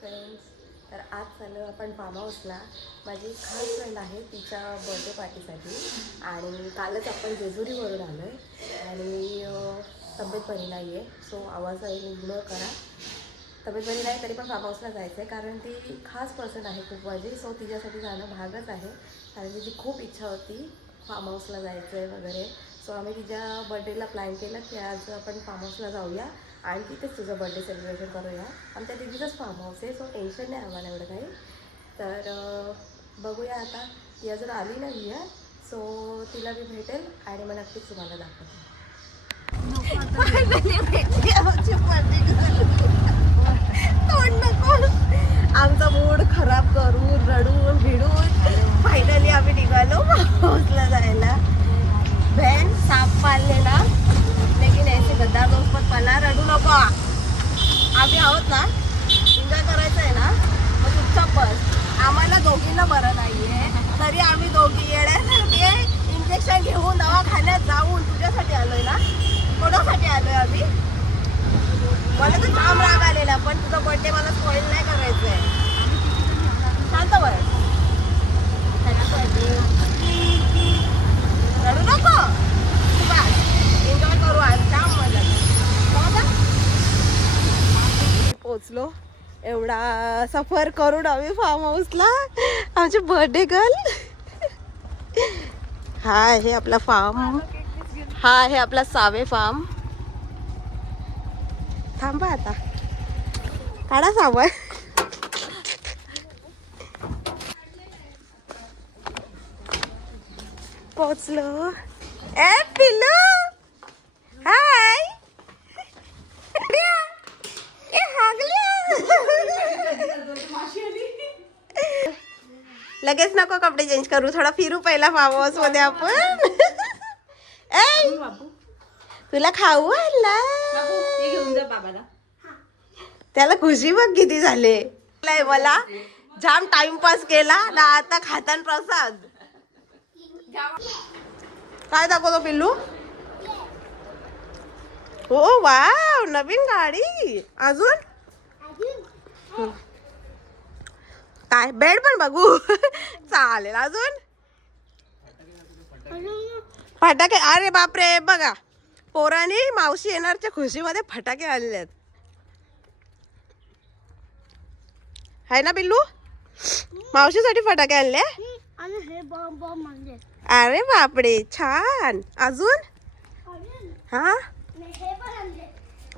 Friends, तर आज चालू आपण फार्म हाऊसला. माझी खास फ्रेंड आहे तिच्या बर्थडे पार्टीसाठी. आणि कालच आपण जेजुरीवरून आलो आहे आणि तब्येत बरी नाही आहे, सो आवाज इग्नोर करा. तब्येत बरी नाही तरी पण फार्म हाऊसला जायचं आहे कारण ती खास पर्सन आहे खूप माझी. सो तिच्यासाठी जाणं भागच आहे कारण तिची खूप इच्छा होती फार्म हाऊसला जायचं आहे वगैरे. सो आम्ही तिच्या बर्थडेला प्लॅन केलं की आज आपण फार्म हाऊसला जाऊया आणि तिथेच तुझं बर्थडे सेलिब्रेशन करूया. आमच्या दिदीचंच फार्म हाऊस आहे, सो टेन्शन नाही आम्हाला एवढं काही. तर बघूया आता. ती अजून आली नाही आहे, सो तिला मी भेटेल आणि मग नक्कीच तुम्हाला दाखवते. आमचा मूड खराब करून रडून भिडून फायनली आम्ही निघालो हाऊसला जायला. बहन साप पाळले ना, लेकिन ऐसे गद्दार दोस्त पण पाळणार. रडू नको, आम्ही आहोत ना, एन्जॉय करायचं आहे ना, मग चुपचाप बस. आम्हाला दोघींना बरं नाही आहे तरी आम्ही दोघी येण्यासारखे इंजेक्शन घेऊन दवाखान्यात जाऊन तुझ्यासाठी आलोय ना. कोणासाठी आलोय आम्ही? मला तर जाम राग आलेला, पण तुझा बर्थडे मला स्पॉइल नाही करायचं आहे. शांत बस, रडू नको, एन्जॉय करू आज. जाम मजा. पोचलो एवढा सफर करून आम्ही फार्म हाऊसला. आमची बर्थडे गर्ल. हा आहे आपला फार्म, हा आहे आपला सावे फार्म. थांबा आता, काढा सावय. पोचलो. ए पिल्लू, हाय. लगेच नको कपडे चेंज करू, थोडा फिरू पहिला फार्म हाऊस मध्ये आपण. ए तुला खाऊ आणला, त्याला खुशी बघ किती झाले. मला जाम टाइमपास केला ना, आता खातान प्रसाद. काय दाखवतो पिल्लू? हो वाव, नवीन गाडी. अजून काय? बेड पण बघू. चालेल. अजून फटाके. अरे बापरे, बघा पोरांनी मावशी येणारच्या खुशीमध्ये फटाके आणलेत. आहे ना पिल्लू? मावशीसाठी फटाके आणले. अरे बापरे, छान. अजून हा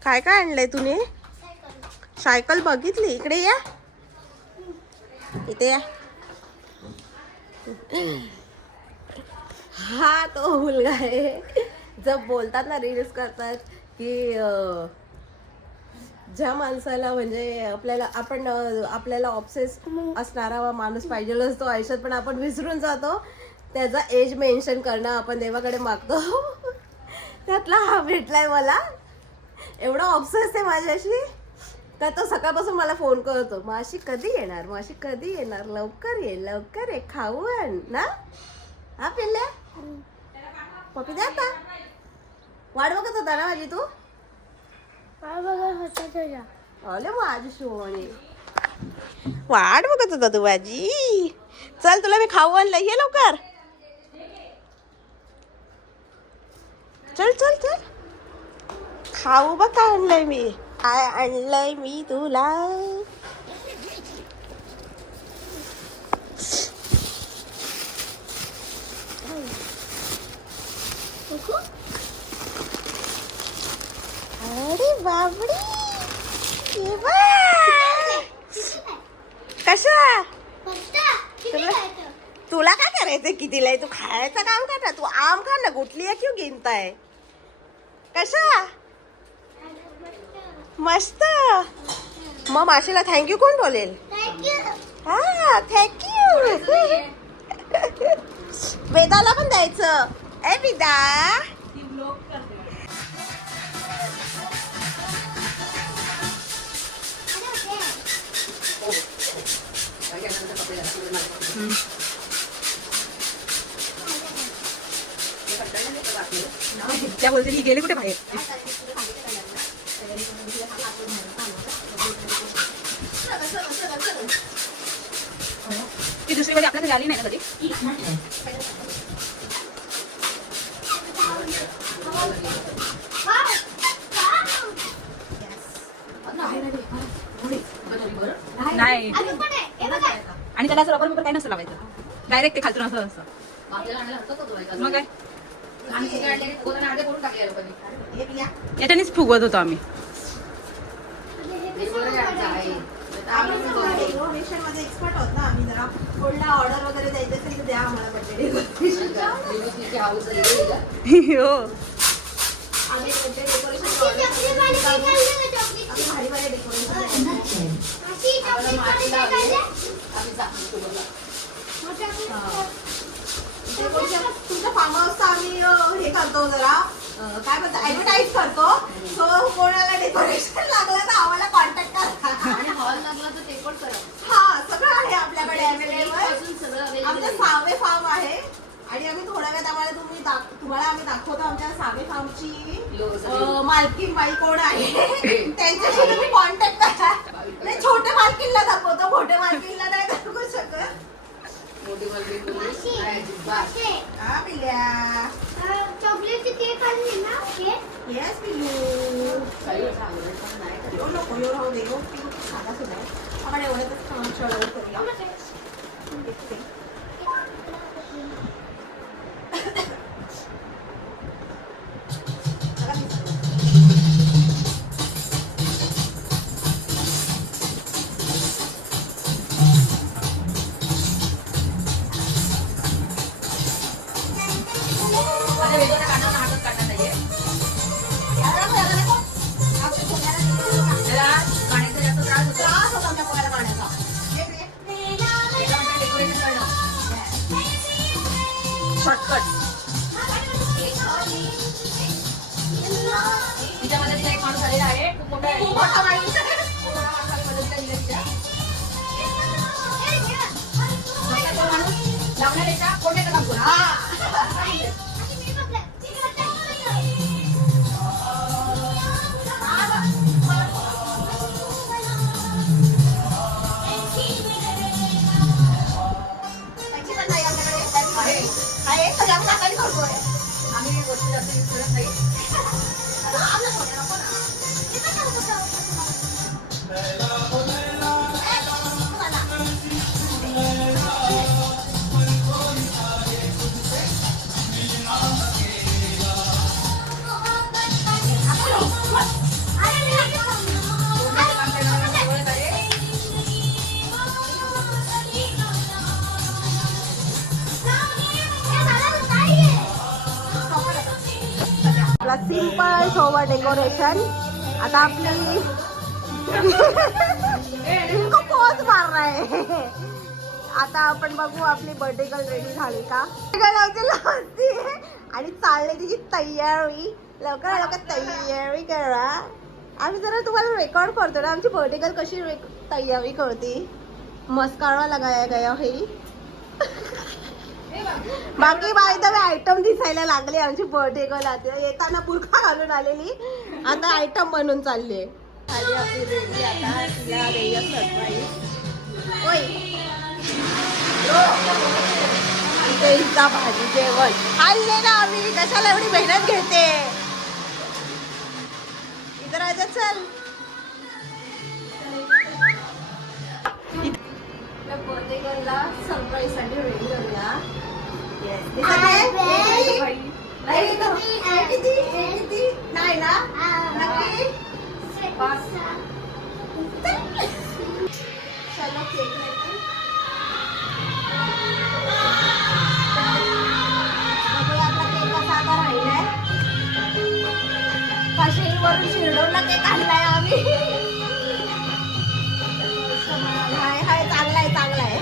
काय काय आणलंय तुम्ही? सायकल बघितली. इकडे या, इथे या. हा तो मुलगा आहे जब बोलतात ना, रील्स करतात की ज्या माणसाला म्हणजे आपल्याला ऑब्सेस असणारा माणूस पाहिजे असतो आयुष्यात, पण आपण विसरून जातो त्याचा एज मेन्शन करणं आपण देवाकडे मागतो. त्यातला हा भेटलाय मला. एवढा ऑब्सेस आहे माझ्याशी तर तो सकाळपासून मला फोन करतो, माशी कधी येणार, माशी कधी येणार, लवकर ये, लवकर ये, खाऊ आण ना. हा पिल्ल्या, पपी द्या आता. वाट बघत होता ना माझी तू? अरे माझी सोनी, वाट बघत होता तू माझी. चल तुला मी खाऊ आणलं, ये लवकर. चल चल चल, खाऊ बघ काय आणलंय मी. काय आणलंय मी तुला? अरे बापरे, कशा तुला काय करायचंय? कितीला आहे? तू खायचं काम कर ना. तू आम खा ना, गुटली क्यों गिनताय? कशा मस्त. मग माशीला थँक्यू कोण बोलेल? हा थँक्यू. वेदाला पण द्यायचं. ए विदा, त्या बोलते मी गेले कुठे बाहेर. दुसरी वेळी आपल्या घरी आली नाही ना कधी. नाही आणि त्याला असं रबर पेपर काही नसतं लावायचं, डायरेक्ट ते खालतून असं असतं. मग काय याच्यानेच फुगवत होतो आम्ही. डेकोरेशन मध्ये एक्सपर्ट होत ना आम्ही. जरा कोणला ऑर्डर वगैरे द्यायचं असेल तर द्या आम्हाला बर्थडे डेकोरेशन. हो आम्ही बर्थडे डेकोरेशन भारी भारी डेकोरेशन. तुमच्या फार्म हाऊसचा आम्ही हे करतो जरा काय म्हणतो ऍडव्हर्टाईज करतो. सो कोणाला डेकोरेशन लागलं तर आम्हाला कॉन्टॅक्ट करा. आणि हॉल लागला तर ते पण करा. हा सगळं आहे आपल्याकडे अवेलेबल. आमचं सावे फार्म आहे आणि आम्ही थोड्या वेळात आम्हाला तुम्हाला आम्ही दाखवतो आमच्या सावे फार्मची मालकीन बाई कोण आहे त्यांच्याशी तुम्ही कॉन्टॅक्ट करा. नाही छोट्या मालकीनला दाखवतो, मोठ्या मालकीनला नाही दाखवू शकत. हा पिल्या चॉकलेटचे केक आणले ना केक. येस पिल्लू नको एवढं होऊ दे. साधा सुद्धा आहे आपण एवढंच करूया. शॉर्टकट तिच्यामध्ये तिचा एक माणूस आलेला आहे, खूप मोठा आहे. लावण्यापेक्षा कोणत्या काम करू. आम्ही गोष्टी जास्त यूज करत नाही. Simple sober decoration. आता आपली इनको पोज मार रहा है. आता आपण बघू आपली बर्थडे गर्ल रेडी झाली का. आणि चालले तिची तयारी. लवकर तयारी करा. आम्ही जरा तुम्हाला रेकॉर्ड करतो ना आमची बर्थडे गर्ल कशी तयारी करते. मस्कारा लगाया गया है. बाकी बाय द वे आयटम दिसायला लागले आमची बर्थडे गर्ल. आता येताना बुरखा घालून आलेली, आता आयटम बनवून चालली. आली आपली रेडी. आता तिला देऊया सरप्राईज. ओय इथे इतका भाजी जेवण खाल्ले ना आम्ही. कशाला एवढी मेहनत घेते. इथं राजा चल. बर्थडे गर्लला सरप्राईज साठी रेडी करूया. नाही ना नक्की. चलो केक बघूया आपला केक कसा आता राहिलाय. काशीवरून शिरडोनला केक आणलाय आम्ही. हाय हाय चांगला आहे चांगला आहे.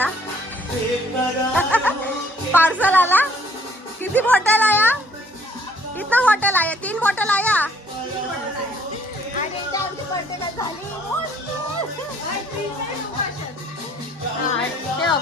आला पार्सल आला किती बॉटल आया कितना बॉटल आया 3 बॉटल आया आणि एकदा आमची बर्थडे झाली ठेव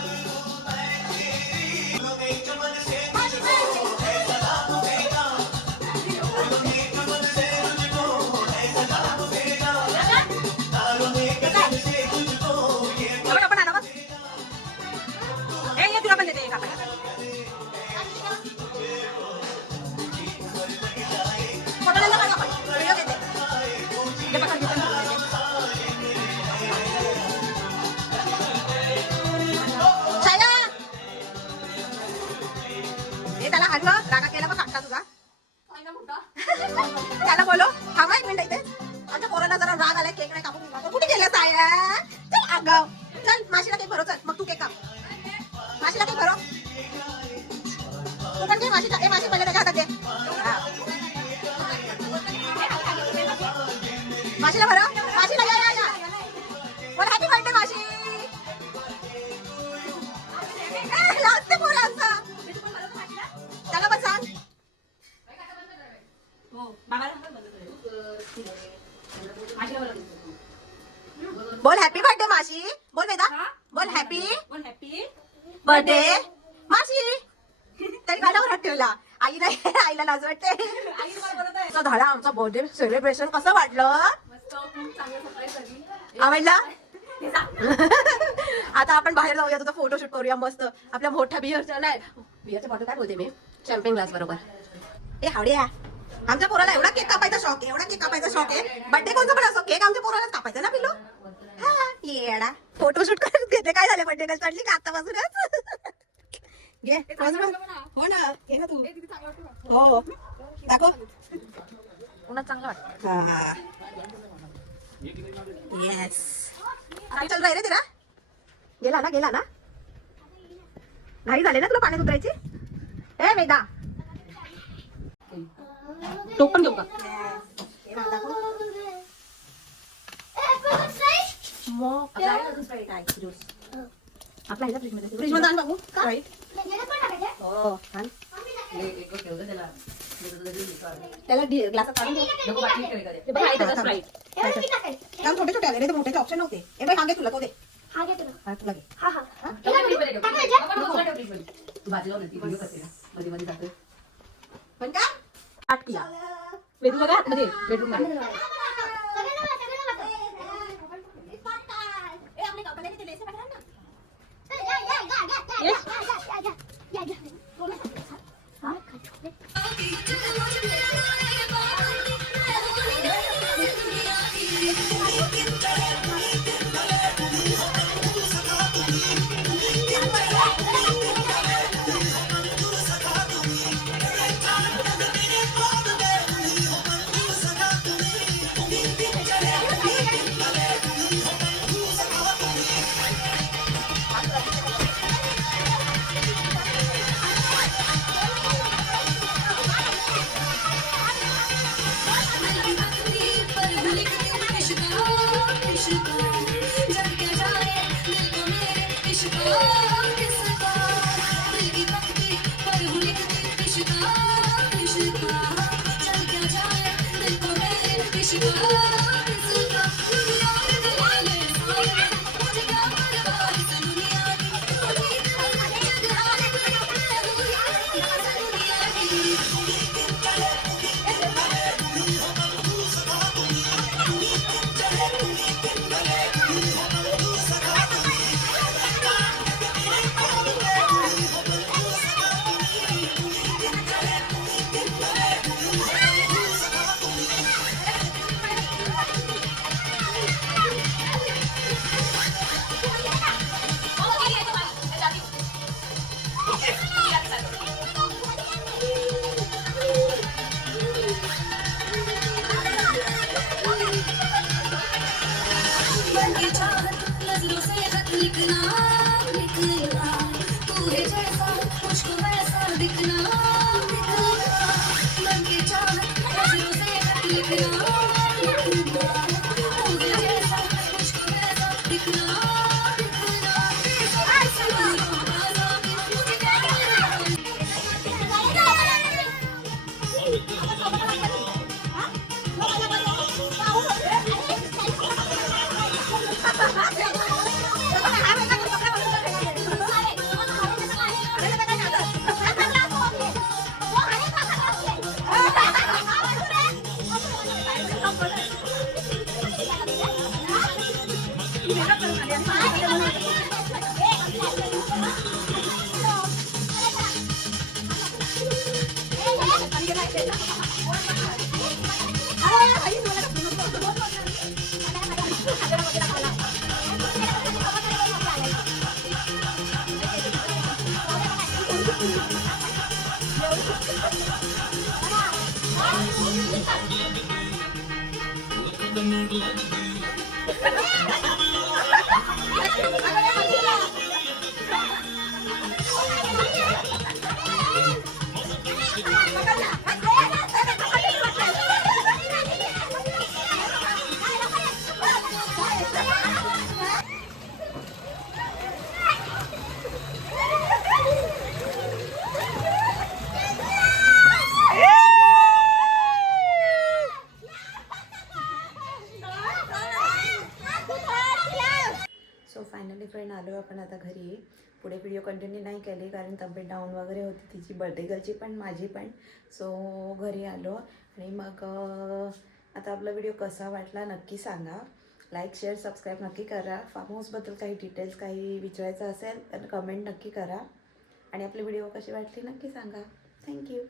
त्याला हलवा रागा केला बघ काका तुझा त्याला बोलो थांबा 1 मिनिट इथे आमच्या पोराला जरा राग आलाय केक नाही कापून दिला कुठे गेला साया चल आगाव चल माशीला केक भरो चल मग तू केक काप माशीला केक भरो तू पण घे माशीचा ए माशी पहिले त्याच्या हातात दे माशीला भरो माशीला या बोल हॅपी बर्थडे माशी लागते पोरांचा त्याला पण सांग बोल हॅपी बर्थडे माशी बोल वेदा बोल हॅपी बर्थडे माशी तरी गाण्यावर हात ठेवला आई नाही आईला लाज वाटते धडा आमचा बर्थडे सेलिब्रेशन कसं वाटलं आवडलं आता आपण बाहेर जाऊया तुझा फोटोशूट करूया मस्त आपल्या मोठ्या बियरच्या नाही बियरच्या बॉटल काय बोलते मी चॅम्पियन ग्लास बरोबर ए हावड्या आमच्या पोराला एवढा केक कापायचा शॉक आहे एवढा केक कापायचा शॉक आहे बर्थडे कोणता पण असो केक आमच्या पोराला कापायचा ना पिल्लू हा येडा फोटोशूट करत घेते काय झालं बर्थडे गर्ल चढली का आतापासूनच घे हो ना घे ना तू हो दाखव पुन्हा चांगलं वाटतं हा येस चल राही रे तेरा गेला ना नाही झाले ना तुला पाण्यात उतरायची ए वेदा तो पण घेऊ का आपला ह्याच्या फ्रीज मध्ये आण बाबू हो आण त्याला ग्लासात काढून काम छोटे छोटे आले रे मोठ्याचे ऑप्शन नव्हते ए बाई मागे तुला तो दे हा तुला घे पण का आठ किलो बेडरूम बघा आतमध्ये बेडरूम सो फायनली फ्रेंड आलो आपण आता घरी. पुढे व्हिडिओ कंटिन्यू नाही केली कारण तब्येत डाऊन वगैरे होती तिची, बर्थडे गर्लची पण माझी पण. सो घरी आलो आणि मग आता आपला व्हिडिओ कसा वाटला नक्की सांगा. लाईक शेअर सबस्क्राईब नक्की करा. फार्म हाऊसबद्दल काही डिटेल्स काही विचारायचं असेल तर कमेंट नक्की करा. आणि आपली व्हिडिओ कशी वाटली नक्की सांगा. थँक्यू.